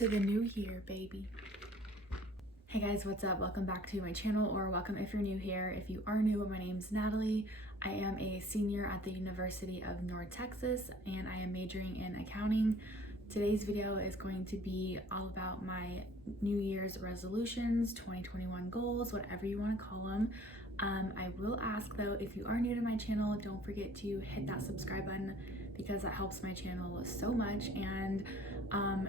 to the new year, baby. Hey guys, what's up? Welcome back to my channel, or welcome if you're new here. If you are new, my name's Natalie. I am a senior at the University of North Texas, and I am majoring in accounting. Today's video is going to be all about my New Year's resolutions, 2021 goals, whatever you want to call them. I will ask though, if you are new to my channel, don't forget to hit that subscribe button because that helps my channel so much. And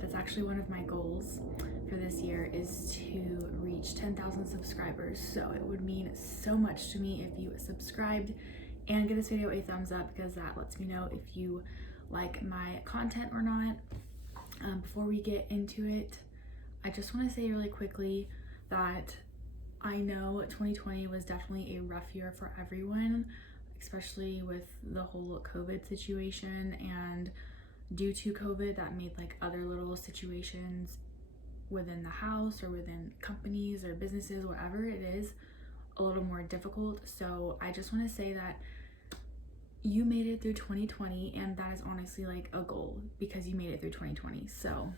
that's actually one of my goals for this year, is to reach 10,000 subscribers. So it would mean so much to me if you subscribed and give this video a thumbs up, because that lets me know if you like my content or not. Before we get into it, I just want to say really quickly that I know 2020 was definitely a rough year for everyone, especially with the whole COVID situation, and due to COVID that made like other little situations within the house or within companies or businesses, whatever it is, a little more difficult. So I just want to say that you made it through 2020, and that is honestly like a goal because you made it through 2020. So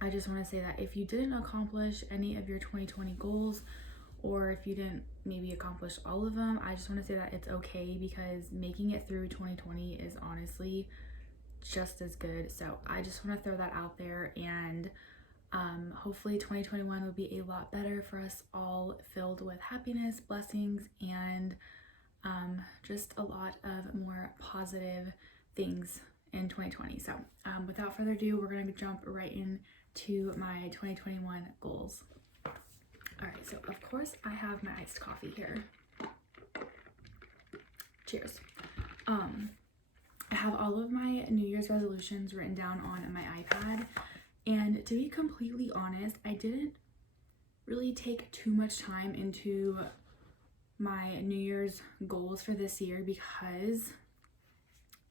I just want to say that if you didn't accomplish any of your 2020 goals, or if you didn't maybe accomplish all of them, I just want to say that it's okay, because making it through 2020 is honestly just as good. So I just want to throw that out there, and hopefully 2021 will be a lot better for us all, filled with happiness, blessings, and just a lot of more positive things in 2020. So without further ado, we're going to jump right into my 2021 goals. Alright, so of course I have my iced coffee here. Cheers. I have all of my New Year's resolutions written down on my iPad, and to be completely honest, I didn't really take too much time into my New Year's goals for this year, because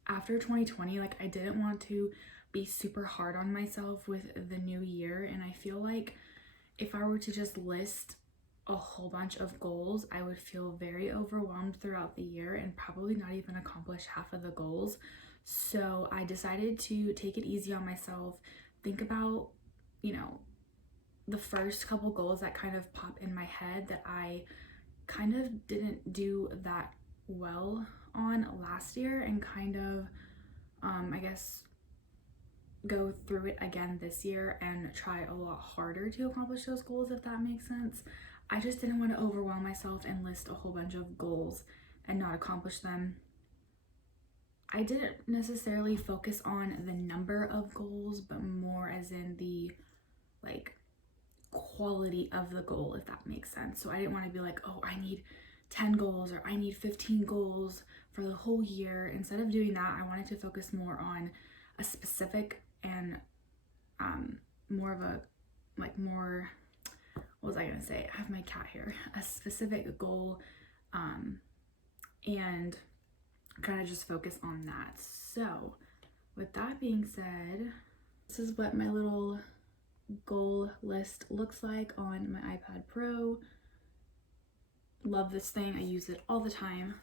after 2020, like, I didn't want to be super hard on myself with the new year, and I feel like if I were to just list a whole bunch of goals, I would feel very overwhelmed throughout the year and probably not even accomplish half of the goals. So I decided to take it easy on myself, think about, the first couple goals that kind of pop in my head that I kind of didn't do that well on last year, and kind of, I guess, go through it again this year and try a lot harder to accomplish those goals, if that makes sense. I just didn't want to overwhelm myself and list a whole bunch of goals and not accomplish them. I didn't necessarily focus on the number of goals, but more as in the quality of the goal, if that makes sense. So I didn't want to be like, oh, I need 10 goals or I need 15 goals for the whole year. Instead of doing that, I wanted to focus more on a specific and more of a more, what was I gonna say? I have my cat here. A specific goal, and kind of just focus on that. So with that being said, this is what my little goal list looks like on my iPad Pro. Love this thing, I use it all the time.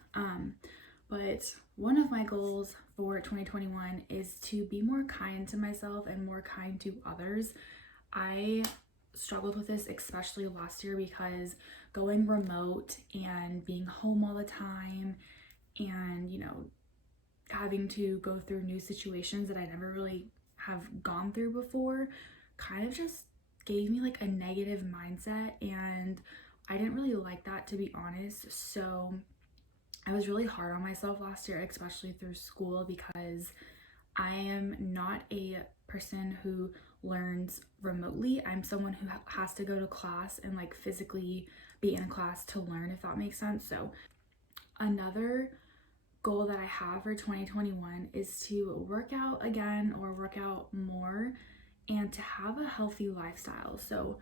But one of my goals for 2021 is to be more kind to myself and more kind to others. I struggled with this especially last year, because going remote and being home all the time and, having to go through new situations that I never really have gone through before kind of just gave me like a negative mindset, and I didn't really like that, to be honest. So I was really hard on myself last year, especially through school, because I am not a person who learns remotely. I'm someone who has to go to class and like physically be in class to learn, if that makes sense. So another goal that I have for 2021 is to work out again, or work out more, and to have a healthy lifestyle. So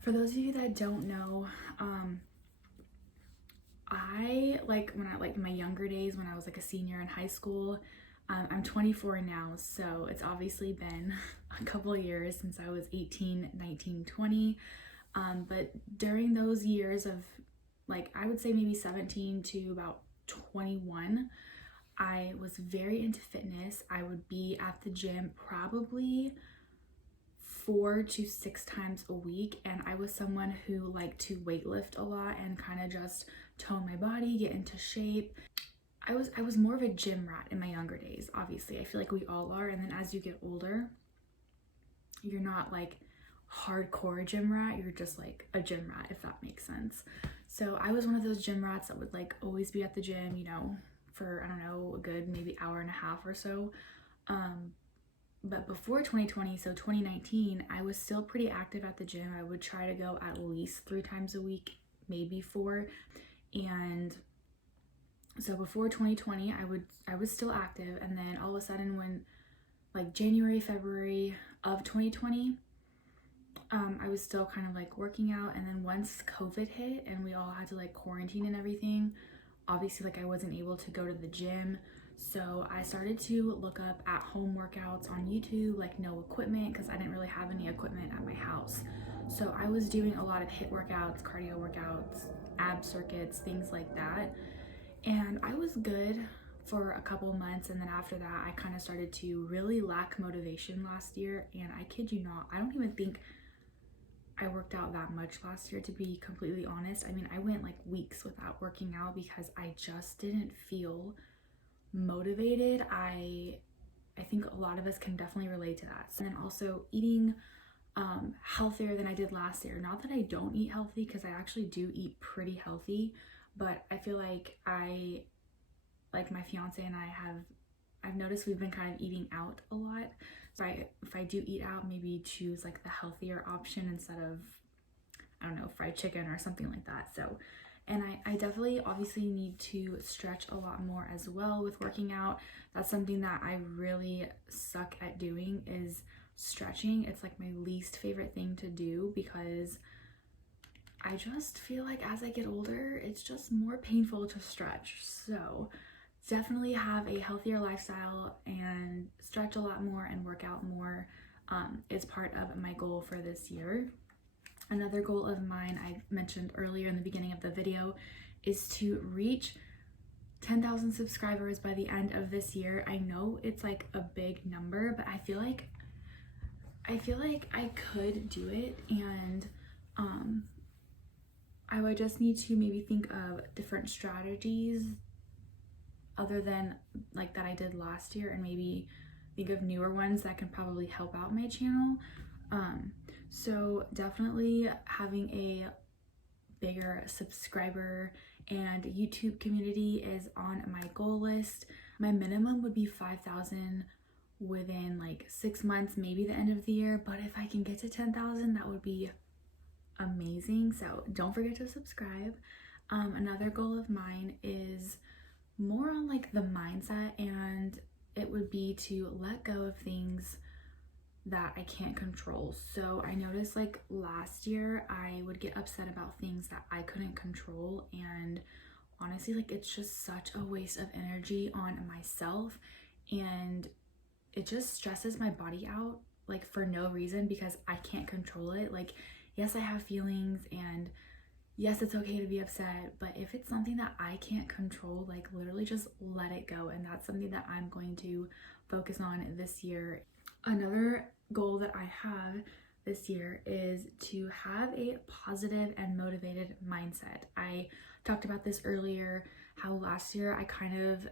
for those of you that don't know, I when I my younger days, when I was like a senior in high school, I'm 24 now, so it's obviously been a couple of years since I was 18, 19, 20. But during those years of I would say maybe 17 to about 21, I was very into fitness. I would be at the gym probably 4 to 6 times a week, and I was someone who liked to weightlift a lot and kind of just tone my body, get into shape. I was more of a gym rat in my younger days. Obviously, I feel like we all are, and then as you get older, you're not like hardcore gym rat, you're just like a gym rat, if that makes sense. So I was one of those gym rats that would like always be at the gym, you know, for I don't know, a good maybe hour and a half or so. But before 2020, so 2019, I was still pretty active at the gym. I would try to go at least 3 times a week, maybe 4. And so before 2020, I was still active, and then all of a sudden when like January, February of 2020, I was still kind of like working out, and then once COVID hit and we all had to like quarantine and everything, obviously like I wasn't able to go to the gym. So I started to look up at-home workouts on YouTube, like no equipment, because I didn't really have any equipment at my house. So I was doing a lot of HIIT workouts, cardio workouts, ab circuits, things like that. And I was good for a couple months, and then after that I kind of started to really lack motivation last year. And I kid you not, I don't even think I worked out that much last year, to be completely honest. I mean, I went like weeks without working out because I just didn't feel motivated. I think a lot of us can definitely relate to that. And then also eating healthier than I did last year. Not that I don't eat healthy, because I actually do eat pretty healthy, but I feel like my fiance and I've noticed we've been kind of eating out a lot. So if I do eat out, maybe choose like the healthier option instead of, I don't know, fried chicken or something like that. So, and I definitely obviously need to stretch a lot more as well with working out. That's something that I really suck at doing, is stretching. It's like my least favorite thing to do, because I just feel like as I get older, it's just more painful to stretch. So definitely have a healthier lifestyle and stretch a lot more and work out more is part of my goal for this year. Another goal of mine I mentioned earlier in the beginning of the video is to reach 10,000 subscribers by the end of this year. I know it's like a big number, but I feel like I could do it, and I would just need to maybe think of different strategies other than like that I did last year, and maybe think of newer ones that can probably help out my channel. So definitely having a bigger subscriber and YouTube community is on my goal list. My minimum would be 5,000 within like 6 months, maybe the end of the year, but if I can get to 10,000, that would be amazing. So don't forget to subscribe. Another goal of mine is more on like the mindset, and it would be to let go of things that I can't control. So I noticed like last year I would get upset about things that I couldn't control, and honestly like it's just such a waste of energy on myself, and it just stresses my body out like for no reason, because I can't control it. Like, yes, I have feelings, and yes, it's okay to be upset, but if it's something that I can't control, like literally just let it go. And that's something that I'm going to focus on this year. Another goal that I have this year is to have a positive and motivated mindset. I talked about this earlier, how last year I kind of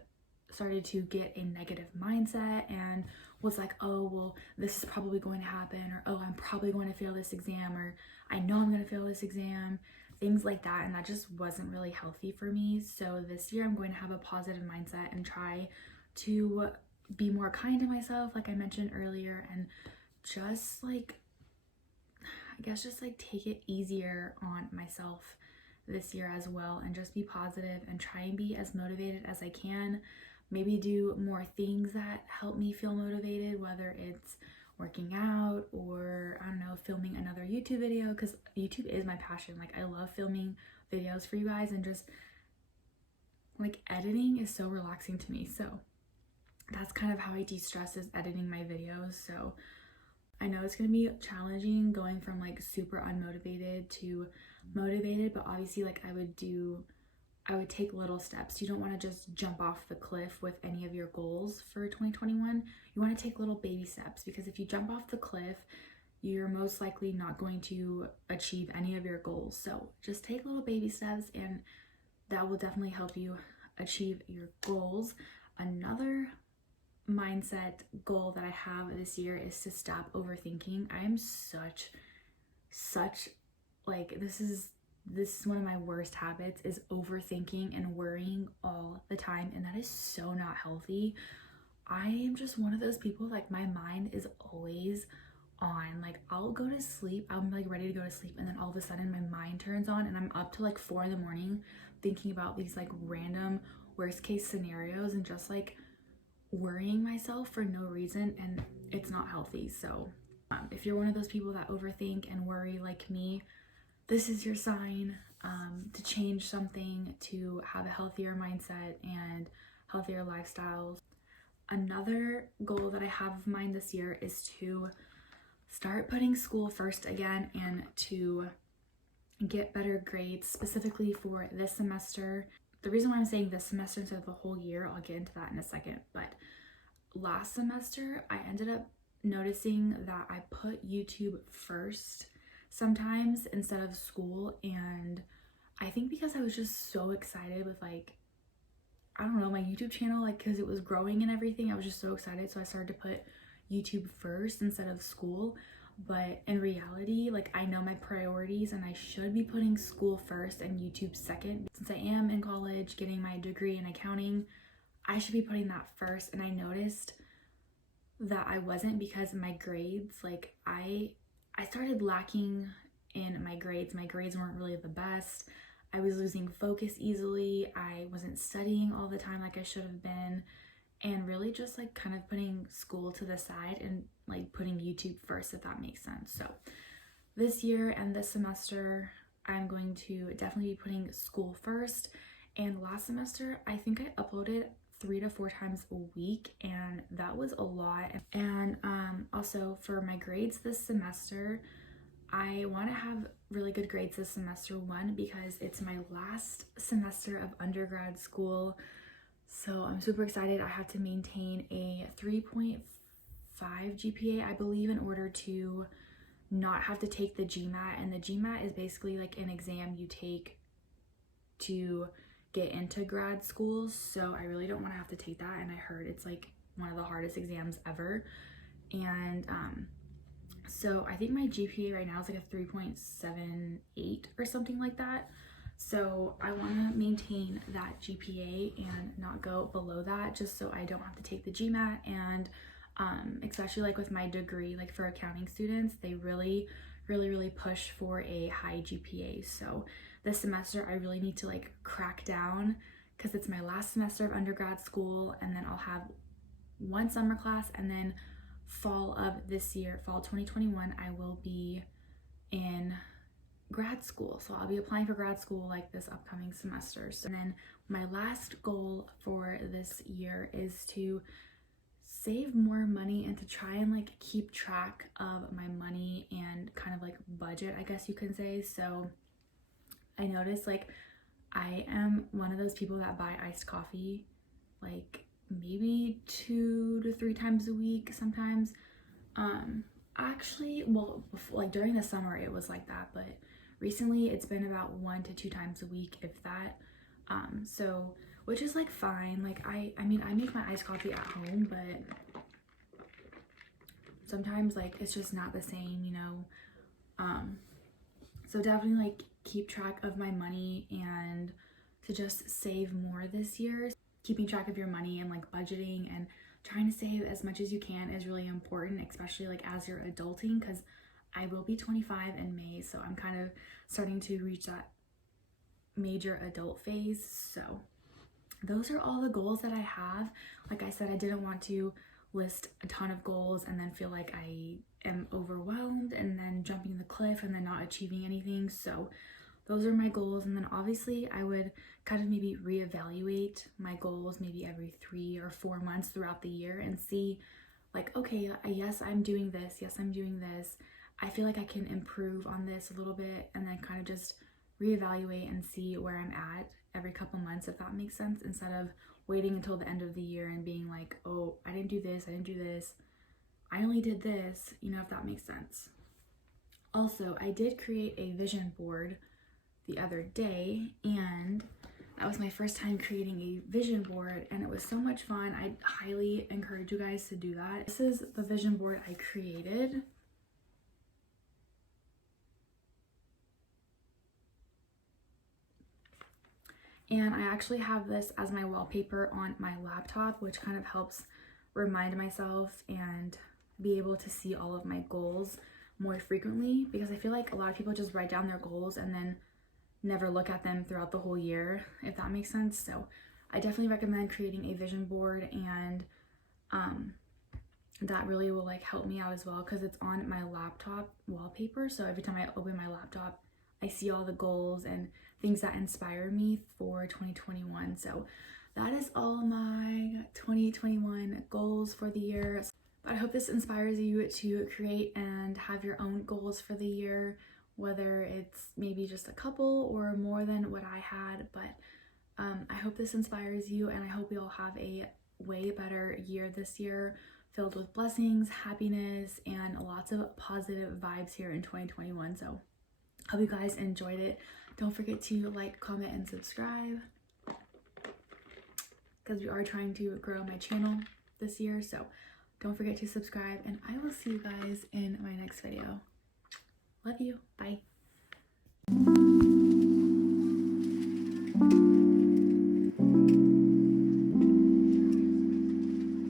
started to get a negative mindset and was like, oh, well, this is probably going to happen, or oh, I'm probably going to fail this exam, or I know I'm going to fail this exam, things like that. And that just wasn't really healthy for me. So this year I'm going to have a positive mindset and try to be more kind to myself, like I mentioned earlier, and just like, I guess just like take it easier on myself this year as well, and just be positive and try and be as motivated as I can. Maybe do more things that help me feel motivated, whether it's working out or, I don't know, filming another YouTube video, because YouTube is my passion. Like, I love filming videos for you guys, and just like editing is so relaxing to me. So that's kind of how I de-stress, is editing my videos. So I know it's going to be challenging going from like super unmotivated to motivated, but obviously like I would take little steps. You don't want to just jump off the cliff with any of your goals for 2021. You want to take little baby steps, because if you jump off the cliff, you're most likely not going to achieve any of your goals. So just take little baby steps, and that will definitely help you achieve your goals. Another mindset goal that I have this year is to stop overthinking. I am such like, this is one of my worst habits, is overthinking and worrying all the time, and that is so not healthy. I am just one of those people, like, my mind is always on. Like, I'll go to sleep, I'm like ready to go to sleep, and then all of a sudden my mind turns on and I'm up to like 4 in the morning thinking about these like random worst case scenarios and just like worrying myself for no reason, and it's not healthy. So if you're one of those people that overthink and worry like me, this is your sign to change something, to have a healthier mindset and healthier lifestyles. Another goal that I have of mine this year is to start putting school first again and to get better grades, specifically for this semester. The reason why I'm saying this semester instead of the whole year, I'll get into that in a second, but last semester I ended up noticing that I put YouTube first sometimes instead of school, and I think because I was just so excited with, like, I don't know, my YouTube channel, like, because it was growing and everything, I was just so excited, so I started to put YouTube first instead of school. But in reality, like, I know my priorities and I should be putting school first and YouTube second. Since I am in college getting my degree in accounting, I should be putting that first, and I noticed that I wasn't, because my grades, like, I started lacking in my grades. My grades weren't really the best. I was losing focus easily. I wasn't studying all the time like I should have been, and really just like kind of putting school to the side and like putting YouTube first, if that makes sense. So this year and this semester, I'm going to definitely be putting school first. And last semester, I think I uploaded 3 to 4 times a week, and that was a lot. And also for my grades this semester, I want to have really good grades this semester. One, because it's my last semester of undergrad school, so I'm super excited. I have to maintain a 3.5 GPA, I believe, in order to not have to take the GMAT. And the GMAT is basically like an exam you take to get into grad school, so I really don't want to have to take that, and I heard it's like one of the hardest exams ever. And so I think my GPA right now is like a 3.78 or something like that. So I want to maintain that GPA and not go below that, just so I don't have to take the GMAT. And especially like with my degree, like for accounting students, they really push for a high GPA. So this semester I really need to like crack down, because it's my last semester of undergrad school, and then I'll have one summer class, and then fall of this year, fall 2021, I will be in grad school. So I'll be applying for grad school like this upcoming semester. So, and then my last goal for this year is to save more money and to try and like keep track of my money and kind of like budget, I guess you can say. So I noticed like I am one of those people that buy iced coffee like maybe 2 to 3 times a week sometimes. Actually, well, before, like during the summer it was like that, but recently it's been about 1 to 2 times a week, if that. So, which is like fine. Like I mean I make my iced coffee at home, but sometimes like it's just not the same, you know. So definitely like keep track of my money and to just save more this year. Keeping track of your money and like budgeting and trying to save as much as you can is really important, especially like as you're adulting, because I will be 25 in May, so I'm kind of starting to reach that major adult phase. So those are all the goals that I have. Like I said, I didn't want to list a ton of goals and then feel like I am overwhelmed and then jumping the cliff and then not achieving anything. So those are my goals, and then obviously I would kind of maybe reevaluate my goals maybe every 3 or 4 months throughout the year and see like, okay, yes, I'm doing this. Yes, I'm doing this. I feel like I can improve on this a little bit, and then kind of just reevaluate and see where I'm at every couple months, if that makes sense, instead of waiting until the end of the year and being like, oh, I didn't do this, I didn't do this, I only did this, you know, if that makes sense. Also, I did create a vision board the other day, and that was my first time creating a vision board, and it was so much fun. I highly encourage you guys to do that. This is the vision board I created. And I actually have this as my wallpaper on my laptop, which kind of helps remind myself and be able to see all of my goals more frequently, because I feel like a lot of people just write down their goals and then never look at them throughout the whole year, if that makes sense. So I definitely recommend creating a vision board, and that really will like help me out as well, because it's on my laptop wallpaper. So every time I open my laptop, I see all the goals and things that inspire me for 2021. So that is all my 2021 goals for the year. But I hope this inspires you to create and have your own goals for the year, whether it's maybe just a couple or more than what I had. But I hope this inspires you, and I hope we all have a way better year this year, filled with blessings, happiness, and lots of positive vibes here in 2021. So hope you guys enjoyed it. Don't forget to like, comment, and subscribe, because we are trying to grow my channel this year. So don't forget to subscribe, and I will see you guys in my next video. Love you. Bye.